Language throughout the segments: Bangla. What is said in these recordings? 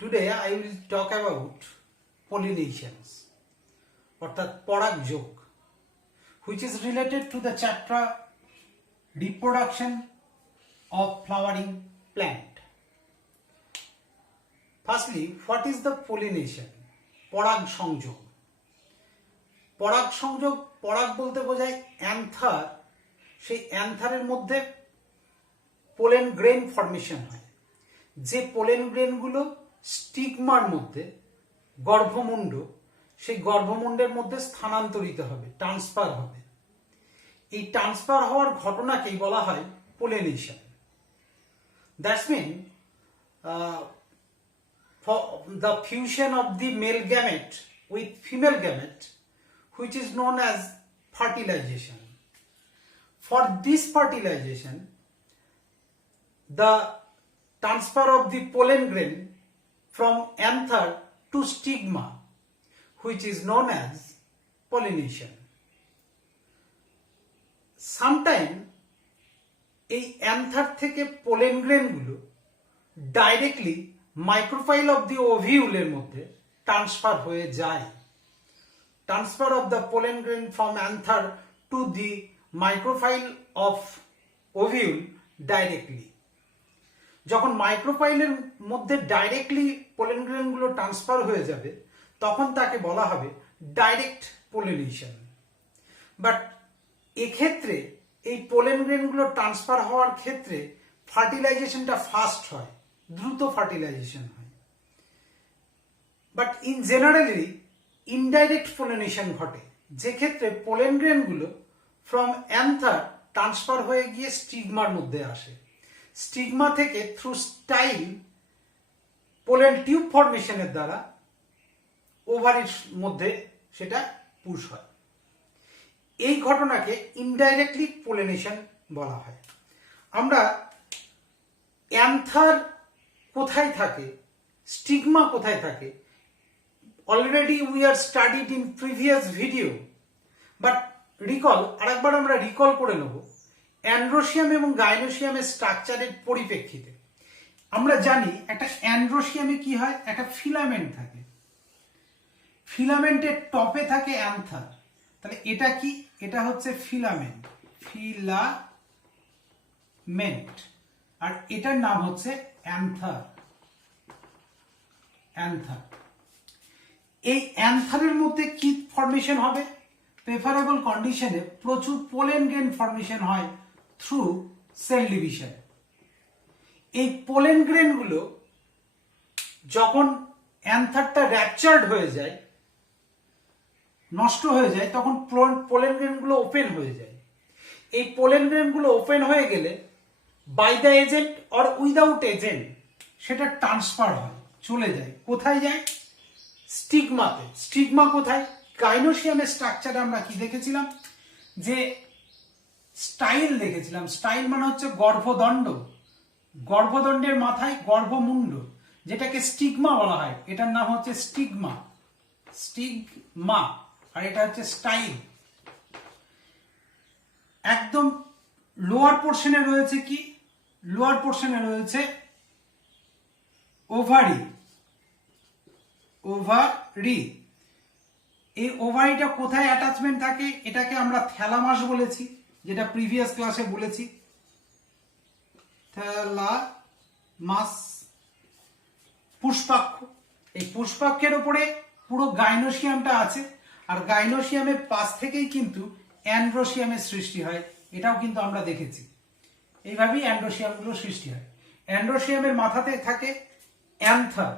Today I will talk about pollinations অর্থাৎ পরাগযোগ, which is related to the chapter reproduction of flowering plant. Firstly, what is the pollination? পরাগ সংযোগ। পরাগ সংযোগ, পরাগ বলতে বোঝায় অ্যান্থার, সেই অ্যান্থারের মধ্যে পোলেন গ্রেন ফর্মেশন হয়। যে পোলেন গ্রেনগুলো স্টিগমার মধ্যে, গর্ভমুণ্ড, সেই গর্ভমুণ্ডের মধ্যে স্থানান্তরিত হবে, ট্রান্সফার হবে। এই ট্রান্সফার হওয়ার ঘটনাকেই বলা হয় pollination. That's mean the fusion of the male gamete with female gamete, which is known as fertilization. For this fertilization, the transfer of the pollen grain from anther to stigma, which is known as pollination. Sometimes এই অ্যান্থার থেকে পোলেন গ্রেনগুলো ডাইরেক্টলি মাইক্রোফাইল অফ দি ওভিউলের মধ্যে ট্রান্সফার হয়ে যায়। Transfer of the pollen grain from anther to the micropyle of ovule directly. যখন মাইক্রোফাইলের মধ্যে ডাইরেক্টলি পোলেন গ্রেনগুলো ট্রান্সফার হয়ে যাবে, তখন তাকে বলা হবে ডাইরেক্ট পোলিনেশন। বাট এক্ষেত্রে এই পোলেন গ্রেনগুলো ট্রান্সফার হওয়ার ক্ষেত্রে ফার্টিলাইজেশনটা ফাস্ট হয়, দ্রুত ফার্টিলাইজেশন হয়। But in generally indirect pollination ঘটে, যে ক্ষেত্রে পোলেন গ্রেনগুলো ফ্রম অ্যান্থার ট্রান্সফার হয়ে গিয়ে স্টিগমার মধ্যে আসে। স্টিগমা থেকে থ্রু স্টাইল পোলেন টিউব ফর্মেশনের দ্বারা ওভারির মধ্যে সেটা পুশ হয়। এই ঘটনাকে ইনডাইরেক্টলি পোলিনেশন বলা হয়। আমরা অ্যান্থার কোথায় থাকে, স্টিগমা কোথায় থাকে, already we are studied in previous video, but recall, আরেকবার আমরা রিকল করে নেব অ্যান্ড্রোসিয়াম এবং গাইনোসিয়ামের স্ট্রাকচারের পরিপ্রেক্ষিতে। আমরা জানি একটা অ্যান্ড্রোসিয়ামে কি হয়, একটা ফিলামেন্ট থাকে, ফিলামেন্টের টপে থাকে অ্যান্থার। তাহলে এটা কি, এটা হচ্ছে ফিলামেন্ট, ফিলামেন্ট, আর এটার নাম হচ্ছে অ্যান্থার। অ্যান্থার, এই অ্যান্থারের মধ্যে কি ফর্মেশন হবে, প্রেফারেবল কন্ডিশনে প্রচুর পোলেন গ্রেন ফর্মেশন হয় থ্রু সেল ডিভিশন। এই পোলেন গ্রেনগুলো যখন অ্যান্থারটা র্যাপচার্ড হয়ে যায়, নষ্ট হয়ে যায়, তখন পোলেন গ্রেনগুলো ওপেন হয়ে যায়। এই পোলেন গ্রেনগুলো ওপেন হয়ে গেলে by the agent or without agent সেটা ট্রান্সফার হয়, চলে যায়। কোথায় যায়? স্টিগমাতে। স্টিগমা কোথায়? গাইনোসিয়ামের স্ট্রাকচারে আমরা কি দেখেছিলাম, যে স্টাইল দেখেছিলাম। স্টাইল মানে হচ্ছে গর্ভদণ্ড, গর্ভদণ্ডের মাথায় গর্ভমুণ্ড, যেটাকে স্টিগমা বলা হয়। এটার নাম হচ্ছে স্টিগমা, স্টিগমা, আর এটা হচ্ছে স্টাইল। একদম লোয়ার পোর্শনে রয়েছে কি, লোয়ার পোর্শনে রয়েছে ওভারি। ওভারি, এই ওভারিটা কোথায় অ্যাটাচমেন্ট থাকে, এটাকে আমরা থ্যালামাস বলেছি, যেটা প্রিভিয়াস ক্লাসে বলেছি। থ্যালামাস, পুষ্পাক্ষ। এই পুষ্পাক্ষের উপরে পুরো গাইনোসিয়ামটা আছে, আর গাইনোসিয়ামের পাশ থেকেই কিন্তু অ্যান্ড্রোসিয়ামের সৃষ্টি হয়। এটাও কিন্তু আমরা দেখেছি। এইভাবেই অ্যান্ড্রোসিয়ামগুলো সৃষ্টি হয়। অ্যান্ড্রোসিয়ামের মাথাতে থাকে অ্যান্থার।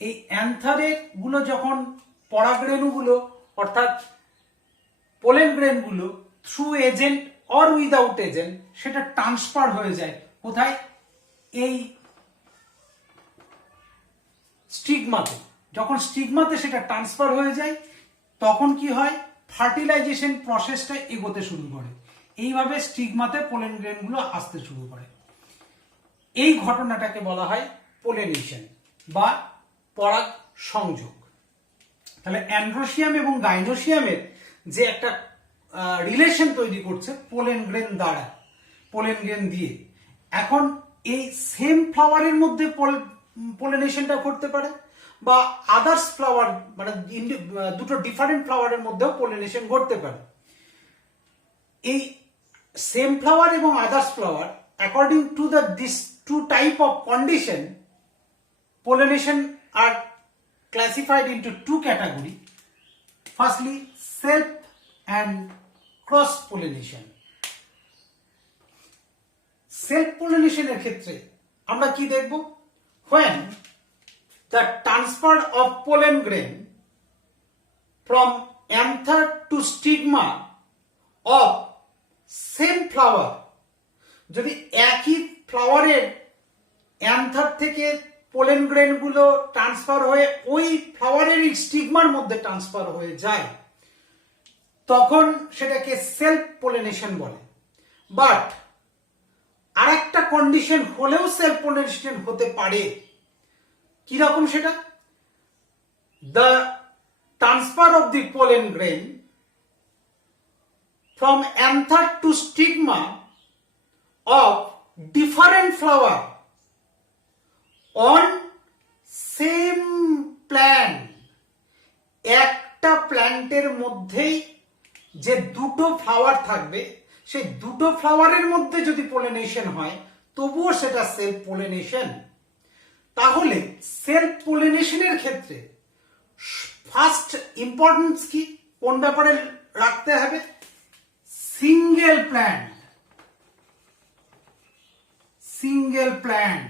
এই অ্যান্থারের গুলো যখন পরাগরেণুগুলো অর্থাৎ পোলেন গ্রেনগুলো through agent or without agent সেটা ট্রান্সফার হয়ে যায় কোথায়, এই স্টিগমাতে। যখন স্টিগমাতে সেটা ট্রান্সফার হয়ে যায়, তখন কি হয়, ফার্টিলাইজেশন প্রসেসটা এগোতে শুরু করে। এইভাবে স্টিগমাতে পোলেন গ্রেনগুলো আসতে শুরু করে। এই ঘটনাটাকে বলা হয় পোলিনেশন বা পরাগ সংযোগ। তাহলে অ্যান্ড্রোসিয়াম এবং গাইনোসিয়ামের যে একটা রিলেশন তৈরি করছে পোলেন গ্রেন দ্বারা, পোলেন গ্রেন দিয়ে, এখন এই সেম ফ্লাওয়ারের মধ্যে পলিনেশনটা ঘটতে পারে, বা আদার্স ফ্লাওয়ার মানে দুটো ডিফারেন্ট ফ্লাওয়ারের মধ্যেও পলিনেশন ঘটতে পারে। এই সেম ফ্লাওয়ার এবং others flower, according to this two type of condition, pollination are classified into two categories. Firstly, self and cross pollination. Self pollination এর ক্ষেত্রে আমরা কি দেখব? When the transfer of pollen grain from anther to stigma of same flower, যদি একই ফ্লাওয়ারের অ্যান্থার থেকে পোলেন গ্রেন গুলো ট্রান্সফার হয়ে ওই ফ্লাওয়ারের স্টিগমার মধ্যে ট্রান্সফার হয়ে যায়, তখন সেটাকে সেলফ পলিনেশন বলে। বাট আরেকটা কন্ডিশন হলেও সেলফ পলিনেশন হতে পারে। কি রকম সেটা? The transfer of the pollen grain from anther to stigma of different flower on same plant. একটা প্ল্যান্টের মধ্যেই যে দুটো ফ্লাওয়ার থাকবে, সেই দুটো ফ্লাওয়ারের মধ্যে যদি পলিনেশন হয় তবুও সেটা সেলফ পলিনেশন। তাহলে সেলফ পলিনেশনের ক্ষেত্রে ফার্স্ট ইম্পর্টেন্স কি, কোন ব্যাপারে রাখতে হবে? Single plant. Single plant,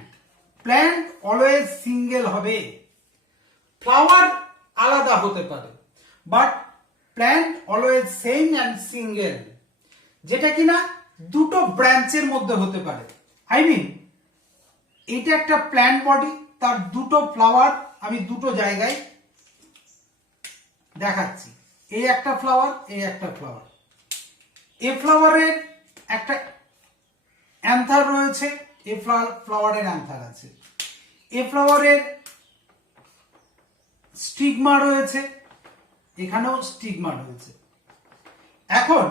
plant always single হবে। ফ্লাওয়ার আলাদা হতে পারে, but plant always same and single, যেটা কিনা দুটো ব্রাঞ্চের মধ্যে হতে পারে। আই মিন, এটা একটা প্ল্যান্ট বডি, তার দুটো ফ্লাওয়ার আমি দুটো জায়গায় দেখাচ্ছি। এই একটা ফ্লাওয়ার, এই একটা ফ্লাওয়ার। এই ফ্লাওয়ারের একটা অ্যান্থার রয়েছে, এই ফ্লাওয়ারের অ্যান্থার আছে, এই ফ্লাওয়ারের স্টিগমা রয়েছে, এখানেও স্টিগমা রয়েছে। এখন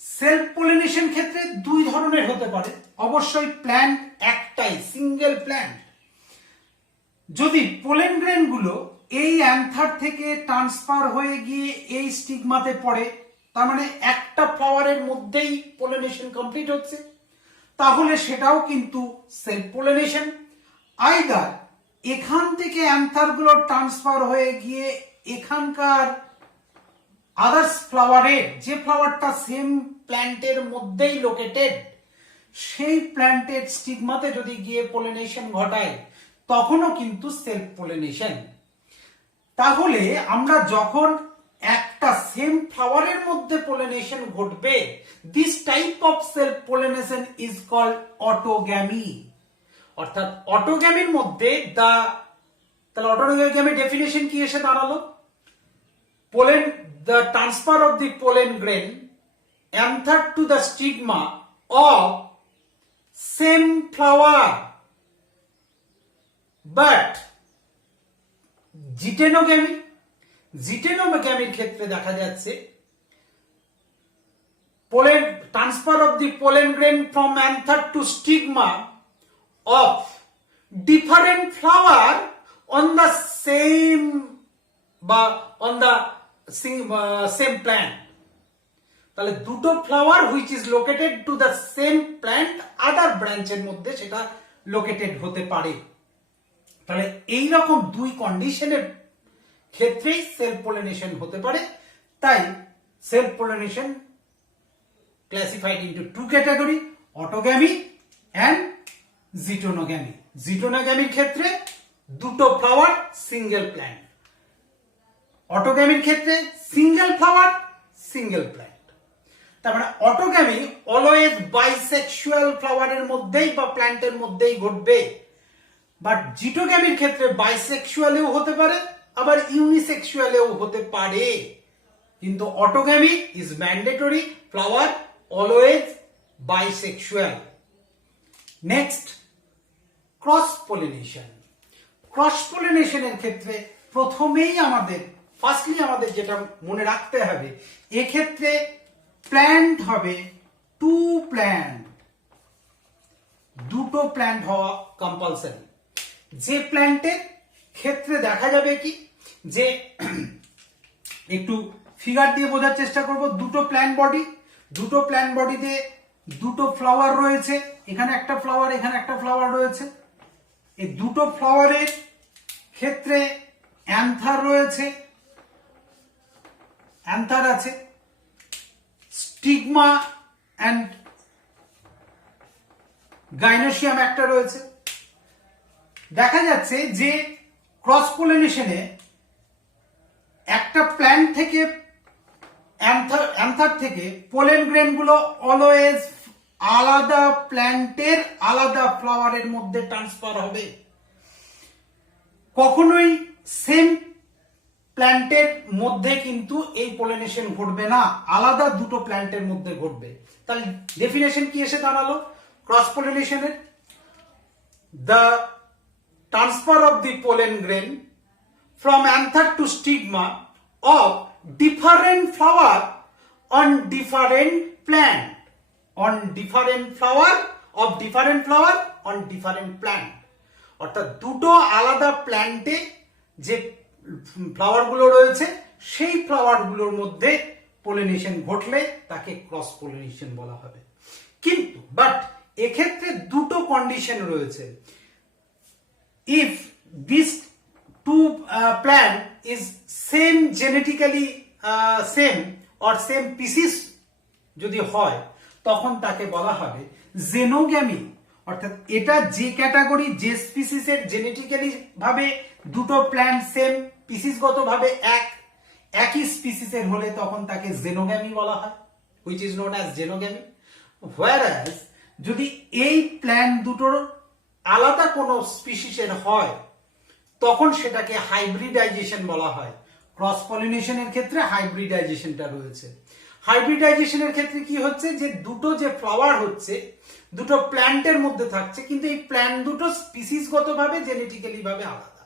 সেলফ পলিনেশন ক্ষেত্রে দুই ধরনের হতে পারে। অবশ্যই প্ল্যান্ট একটাই, সিঙ্গেল প্ল্যান্ট। যদি পোলেন গ্রেন গুলো এই অ্যান্থার থেকে ট্রান্সফার হয়ে গিয়ে এই স্টিগমাতে পড়ে, তার মানে একটা ফ্লাওয়ারের মধ্যেই পলিনেশন কমপ্লিট হচ্ছে, তাহলে সেটাও কিন্তু সেলফ পলিনেশন। আইদার এখান থেকে অ্যান্থার গুলো ট্রান্সফার হয়ে গিয়ে এখানকার আদার্স ফ্লাওয়ারের, যে ফ্লাওয়ারটা সেম প্ল্যান্টের মধ্যেই লোকেটেড, সেই প্ল্যান্টের স্টিগমাতে যদি গিয়ে পলিনেশন ঘটায়, তখনও কিন্তু সেলফ পলিনেশন। তাহলে আমরা যখন একটা সেম ফ্লাওয়ারের মধ্যে পলিনেশন ঘটবে, this type of self pollination is called autogamy. অর্থাৎ অটোগ্যামির মধ্যে তাহলে অটোগ্যামির ডেফিনেশন কি এসে দাঁড়ালো? the transfer of the pollen grain anther to the stigma of same flower, but জিটেনোগ্যামির ক্ষেত্রে দেখা যাচ্ছে transfer of the pollen grain from anther to stigma of different flower on the same বা অন দ্য সেম প্ল্যান্ট। তাহলে দুটো flower which is located to the same plant other ব্রাঞ্চের মধ্যে সেটা লোকেটেড হতে পারে। তাহলে এইরকম দুই কন্ডিশনের ক্ষেত্রেই সেলফ পলিনেশন হতে পারে। তাই self pollination classified into two category, autogamy and geitonogamy. জিটোনোগ্যামির ক্ষেত্রে দুটো ফ্লাওয়ার, সিঙ্গেল প্ল্যান্ট। অটোগ্যামির ক্ষেত্রে সিঙ্গেল ফ্লাওয়ার, সিঙ্গেল প্ল্যান্ট। তার মানে অটোগ্যামি অলওয়েজ বাইসেক্সুয়াল ফ্লাওয়ারের মধ্যেই বা প্ল্যান্টের মধ্যেই ঘটবে। বাট জিটোগ্যামির ক্ষেত্রে বাইসেক্সুয়ালেও হতে পারে, আবার ইউনিসেক্সুয়ালেও হতে পারে। কিন্তু autogamy is mandatory, flower always bisexual. Next, cross pollination. Cross পলিনেশনের ক্ষেত্রে ফার্স্টলি আমাদের যেটা মনে রাখতে হবে, এক্ষেত্রে প্ল্যান্ট হবে টু প্ল্যান্ট, দুটো প্ল্যান্ট হওয়া কম্পালসারি। যে প্ল্যান্টের ক্ষেত্রে দেখা যাবে কি যে একটু ফিগার দিয়ে বোঝার চেষ্টা করব, দুটো প্ল্যান্ট বডিতে দুটো ফ্লাওয়ার রয়েছে, এখানে একটা ফ্লাওয়ার, এখানে একটা ফ্লাওয়ার রয়েছে। এই দুটো ফ্লাওয়ারের ক্ষেত্রে অ্যান্থার রয়েছে, অ্যান্থার আছে, স্টিগমা অ্যান্ড গাইনোসিয়াম একটা রয়েছে। দেখা যাচ্ছে যে ক্রস পলিনেশনে একটা প্ল্যান্ট থেকে অ্যান্থার থেকে পোলেন গ্রেন গুলো অলওয়েজ আলাদা প্ল্যান্টের আলাদা ফ্লাওয়ারের মধ্যে ট্রান্সফার হবে, কখনোই সেম প্ল্যান্টের মধ্যে কিন্তু এই পলিনেশন ঘটবে না, আলাদা দুটো প্ল্যান্টের মধ্যে ঘটবে। তাহলে ডেফিনেশন কি এসে দাঁড়ালো ক্রস পলিনেশনের? The transfer of the pollen grain from anther to stigma of different flower on different plant, on different flower of different flower on different plant। অর্থাৎ দুটো আলাদা প্ল্যান্টে যে ফ্লাওয়ার গুলো রয়েছে সেই ফ্লাওয়ার গুলোর মধ্যে পলিনেশন ঘটলে তাকে ক্রস পলিনেশন বলা হবে। কিন্তু বাট এক্ষেত্রে দুটো কন্ডিশন রয়েছে। If this two plant is same genetically same or same species যদি হয় তখন তাকে বলা হবে জেনোগ্যামি। অর্থাৎ এটা যে ক্যাটাগরি, যে স্পিসিসের জেনেটিক্যালি ভাবে দুটো প্ল্যান্ট সেম স্পিসিসগত ভাবে একই স্পিসিসের হলে তখন তাকে জেনোগ্যামি বলা হয়, which is known as xenogamy. হোয়ারাজ যদি এই প্ল্যান্ট দুটোর আলাদা কোনো স্পিসিসের হয় তখন সেটাকে হাইব্রিডাইজেশন বলা হয়। ক্রস পলিনেশনের ক্ষেত্রে হাইব্রিডাইজেশনটা রয়েছে। হাইব্রিডাইজেশনের ক্ষেত্রে কি হচ্ছে যে দুটো যে ফ্লাওয়ার হচ্ছে দুটো প্ল্যান্টের মধ্যে থাকছে কিন্তু এই প্ল্যান্ট দুটো স্পিসিসগতভাবে জেনেটিক্যালি ভাবে আলাদা,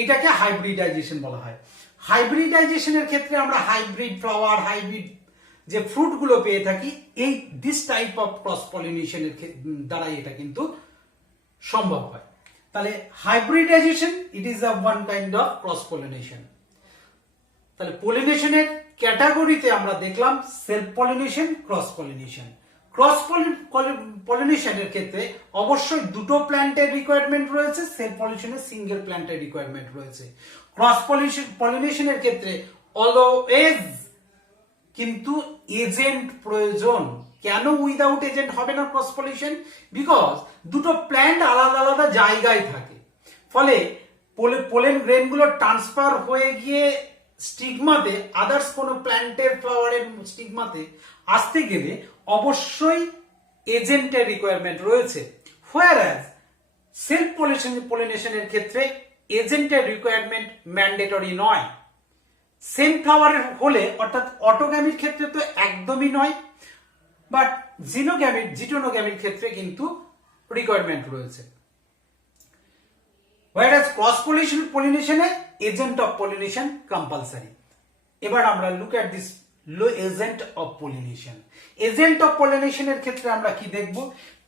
এটাকে হাইব্রিডাইজেশন বলা হয়। হাইব্রিডাইজেশনের ক্ষেত্রে আমরা হাইব্রিড ফ্লাওয়ার, হাইব্রিড যে ফ্রুট গুলো পেয়ে থাকি, এই দিস টাইপ অফ ক্রস পলিনেশনের দ্বারা এটা কিন্তু সম্ভব হয়। তাহলে hybridization it is a one kind of cross pollination. তাহলে পলিনেশনের ক্যাটাগরিতে আমরা দেখলাম self pollination, cross pollination. Cross পলিনেশনের ক্ষেত্রে অবশ্যই দুটো প্ল্যান্টের রিকোয়ারমেন্ট রয়েছে, সেলফ পলিনেশনের সিঙ্গেল প্ল্যান্টের রিকোয়ারমেন্ট রয়েছে। ক্রস পলিনেশনের ক্ষেত্রে অলওয়েজ কিন্তু এজেন্ট প্রয়োজন। কেন উইদাউট এজেন্ট হবে না ক্রস পলিনেশন? বিকজ দুটো প্ল্যান্ট আলাদা আলাদা জায়গায় থাকে, ফলে পোলেন গ্রেন গুলো ট্রান্সফার হয়ে গিয়ে স্টিগমাতে, আদার্স কোনো প্ল্যান্টের ফ্লাওয়ারের স্টিগমাতে আসতে গেলে অবশ্যই এজেন্টের রিকোয়ারমেন্ট রয়েছে। হোয়ারাজ সেলফ পলিনেশনের ক্ষেত্রে এজেন্টের রিকোয়ারমেন্ট ম্যান্ডেটরি নয়। সেম ফ্লাওয়ারের হলে, অর্থাৎ অটোগ্যামির ক্ষেত্রে তো একদমই নয়, বাট জিটোনোগ্যামির ক্ষেত্রে কিন্তু রিকোয়ারমেন্ট রয়েছে। হোয়ারাজ ক্রস পলিনেশনে এজেন্ট অফ পলিনেশন কম্পালসারি। এবার আমরা look at this agent of pollination. Agent of পলিনেশনের ক্ষেত্রে আমরা কি দেখব?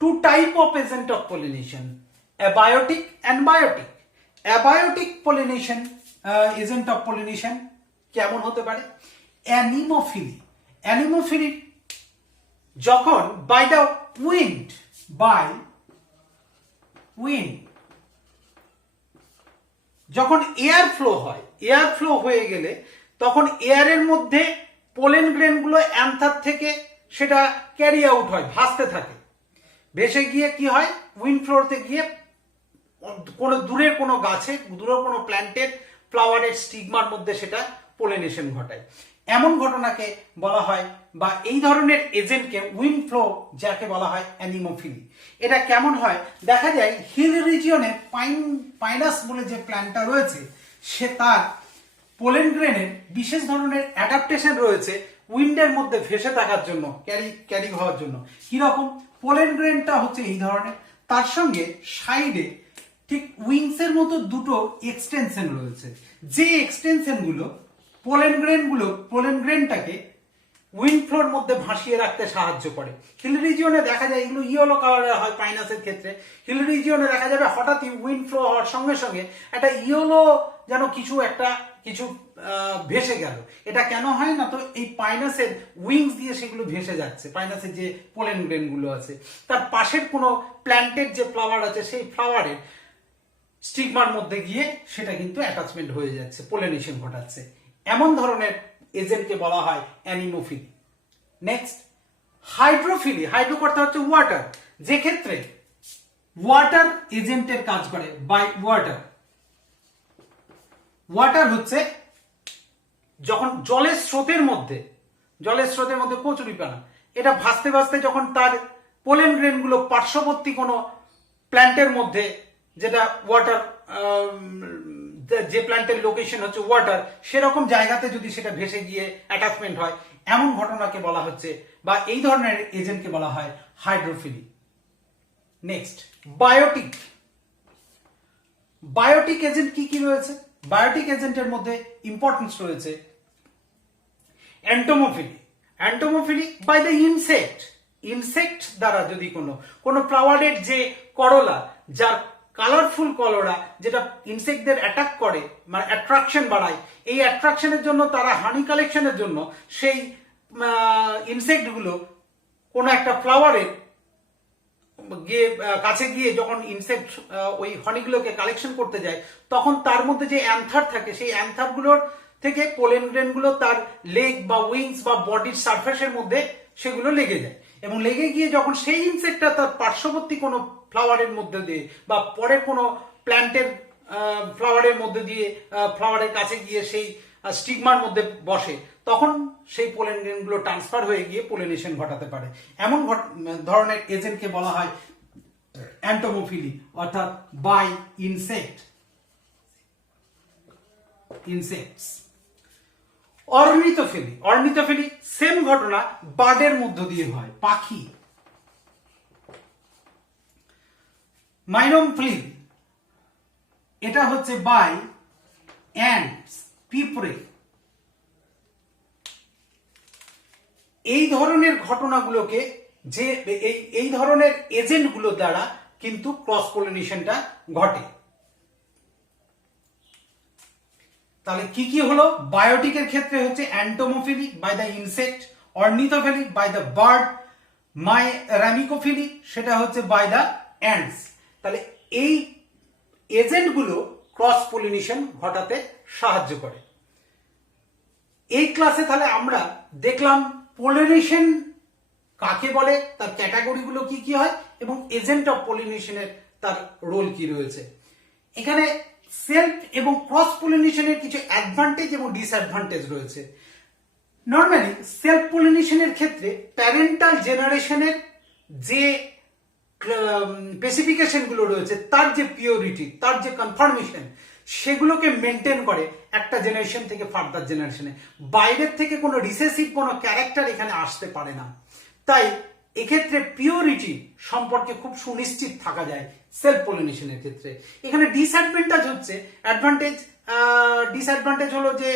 Two type of agent of pollination, abiotic and biotic. Abiotic pollination agent of pollination কেমন হতে পারে? অ্যানিমোফিলি। অ্যানিমোফিলি যখন বাই দ্য উইন্ড, যখন এয়ার ফ্লো হয়, এয়ার ফ্লো হয়ে গেলে তখন এয়ারের মধ্যে পোলেন গ্রেন গুলো অ্যান্থার থেকে সেটা ক্যারি আউট হয়, ভাসতে থাকে। ভেসে গিয়ে কি হয়, উইন্ড ফ্লোতে গিয়ে কোনো দূরের কোনো গাছে, দূরের কোনো প্ল্যান্টের ফ্লাওয়ারের স্টিগমার মধ্যে সেটা পলিনেশন ঘটায়। এমন ঘটনাকে বলা হয়, বা এই ধরনের এজেন্টকে উইন্ড ফ্লো যাকে বলা হয় অ্যানিমোফিলি। এটা কেমন হয়? দেখা যায় হিল রিজিয়নে পাইনাস বলে যে প্ল্যান্টটা রয়েছে সে তার পোলেন গ্রেনের বিশেষ ধরনের অ্যাডাপ্টেশন রয়েছে উইন্ডের মধ্যে ভেসে থাকার জন্য, ক্যারি হওয়ার জন্য। কিরকম? পোলেন গ্রেনটা হচ্ছে এই ধরনের, তার সঙ্গে সাইডে ঠিক উইংস এর মতো দুটো এক্সটেনশন রয়েছে, যে এক্সটেনশন গুলো পোলেন গ্রেনটাকে উইন্ড ফ্লোর মধ্যে ভাসিয়ে রাখতে সাহায্য করে। হিল রিজিয়নে দেখা যায় এগুলো ইয়েলো কালারের হয় পাইনাসের ক্ষেত্রে। হিল রিজিয়নে দেখা যাবে হঠাৎই উইন্ড ফ্লো হওয়ার সঙ্গে সঙ্গে একটা ইয়েলো যেন কিছু ভেসে গেল। এটা কেন হয় না, তো এই পাইনাসের উইংস দিয়ে সেগুলো ভেসে যাচ্ছে। পাইনাসের যে পোলেন গ্রেন গুলো আছে তার পাশের কোনো প্ল্যান্টের যে ফ্লাওয়ার আছে সেই ফ্লাওয়ারের স্টিগমার মধ্যে গিয়ে সেটা কিন্তু অ্যাটাচমেন্ট হয়ে যাচ্ছে, পোলিনেশন ঘটাচ্ছে। এমন ধরনের এজেন্টকে বলা হয় অ্যানিমোফিলি। নেক্সট হাইড্রোফিলি। হাইড্রো করতে হচ্ছে ওয়াটার, যে ক্ষেত্রে ওয়াটার এজেন্টের কাজ করে বাই ওয়াটার। ওয়াটার হচ্ছে যখন জলের স্রোতের মধ্যে কচুরিপানা এটা ভাসতে ভাসতে যখন তার পোলেন গ্রেনগুলো পার্শ্ববর্তী কোনো প্ল্যান্টের মধ্যে, যেটা ওয়াটার, যে প্ল্যান্টের লোকেশন হচ্ছে ওয়াটার, সেরকম জায়গাতে যদি সেটা ভেসে গিয়ে অ্যাটাচমেন্ট হয়, এমন ঘটনাকে বলা হচ্ছে বা এই ধরনের এজেন্টকে বলা হয় hydrophily. Next biotic. Biotic agent কি কি রয়েছে? বায়োটিক এজেন্টের মধ্যে ইম্পর্টেন্স রয়েছে entomophily. Entomophily by the insect দ্বারা যদি কোনো ফ্লাওয়ারের যে করলা, যার কালারফুল কলোরা, যেটা ইনসেক্টদের অ্যাটাক করে, মানে অ্যাট্রাকশন বাড়ায়, এই অ্যাট্রাকশনের জন্য তারা হানি কালেকশনের জন্য সেই ইনসেক্টগুলো কোনো একটা ফ্লাওয়ারের কাছে গিয়ে যখন ইনসেক্ট ওই হনিগুলোকে কালেকশন করতে যায়, তখন তার মধ্যে যে অ্যান্থার থাকে সেই অ্যান্থারগুলোর থেকে পোলেন গ্রেনগুলো তার লেগ বা উইংস বা বডির সারফেসের মধ্যে সেগুলো লেগে যায়, এবং লেগে গিয়ে যখন সেই ইনসেক্টটা তার পার্শ্ববর্তী কোনো ফ্লাওয়ারের মধ্যে দিয়ে বা পরের কোনো প্ল্যান্টের ফ্লাওয়ারের মধ্যে দিয়ে ফ্লাওয়ারের কাছে গিয়ে সেই স্টিগমার মধ্যে বসে, তখন সেই পোলেন গ্রেনগুলো ট্রান্সফার হয়ে গিয়ে পোলিনেশন ঘটাতে পারে। এমন ধরনের এজেন্টকে বলা হয় অ্যান্টোমোফিলি, অর্থাৎ বাই ইনসেক্টস। অর্নিথোফিলি। অর্নিথোফিলি সেম ঘটনা, বার্ডের মধ্য দিয়ে হয়, পাখি। মাইনোমফিলি, এটা হচ্ছে বাই অ্যান্টস, পিঁপড়ে। এই ধরনের ঘটনাগুলোকে এই ধরনের এজেন্টগুলো দ্বারা কিন্তু ক্রস পলিনেশনটা ঘটে। তাহলে কি কি হলো? বায়োটিকের ক্ষেত্রে হচ্ছে entomophily by the insect, ornithophily by the bird, রামিকোফিলি সেটা হচ্ছে বাই দ্য অ্যান্টস। তাহলে এই এজেন্টগুলো ক্রস পলিনেশন ঘটাতে সাহায্য করে। এই ক্লাসে তাহলে আমরা দেখলাম পলিনেশন কাকে বলে, তার ক্যাটাগরিগুলো কি কি হয়, এবং এজেন্ট অফ পলিনেশনের তার রোল কি রয়েছে। এখানে সেলফ এবং ক্রস পলিনেশনের কিছু অ্যাডভান্টেজ এবং ডিসঅ্যাডভান্টেজ রয়েছে। নর্মালি সেলফ পলিনেশনের ক্ষেত্রে প্যারেন্টাল জেনারেশনের যে স্পেসিফিকেশন গুলো রয়েছে, তার যে পিওরিটি, তার যে কনফার্মেশন, সেগুলোকে মেনটেন করে একটা জেনারেশন থেকে ফার্দার জেনারেশনে। বাইরের থেকে কোনো রিসেসিভ কোনো ক্যারেক্টার এখানে আসতে পারে না। তাই এক্ষেত্রে পিওরিটি সম্পর্কে খুব সুনিশ্চিত থাকা যায় সেলফ পলিনেশনের ক্ষেত্রে। এখানে ডিসঅ্যাডভান্টেজ হলো যে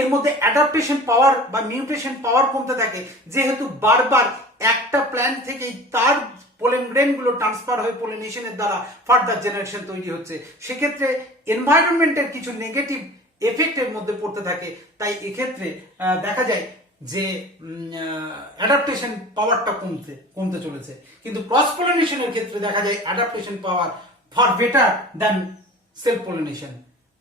এর মধ্যে অ্যাডাপ্টেশন পাওয়ার বা মিউটেশন পাওয়ার কমতে থাকে, যেহেতু বারবার একটা প্ল্যান্ট থেকেই তার পোলেন গ্রেনগুলো ট্রান্সফার হয়ে পলিনেশনের দ্বারা ফার্দার জেনারেশন তৈরি হচ্ছে। সেক্ষেত্রে এনভায়রনমেন্টের কিছু নেগেটিভ এফেক্টের মধ্যে পড়তে থাকে। তাই এক্ষেত্রে দেখা যায় যে অ্যাডাপ্টেশন পাওয়ারটা কমতে চলেছে। কিন্তু ক্রস পলিনেশনের ক্ষেত্রে দেখা যায় adaptation power far better than self pollination.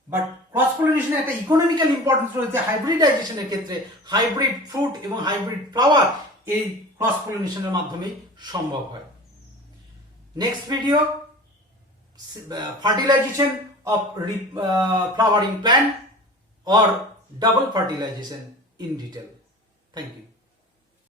But cross পলিনেশনের একটা ইকোনমিক্যাল ইম্পর্টেন্স রয়েছে হাইব্রিডাইজেশনের ক্ষেত্রে। হাইব্রিড ফ্রুট এবং হাইব্রিড ফ্লাওয়ার এই ক্রস পলিনেশনের মাধ্যমেই সম্ভব হয়। Next video, fertilization of flowering plant or double fertilization in detail. Thank you.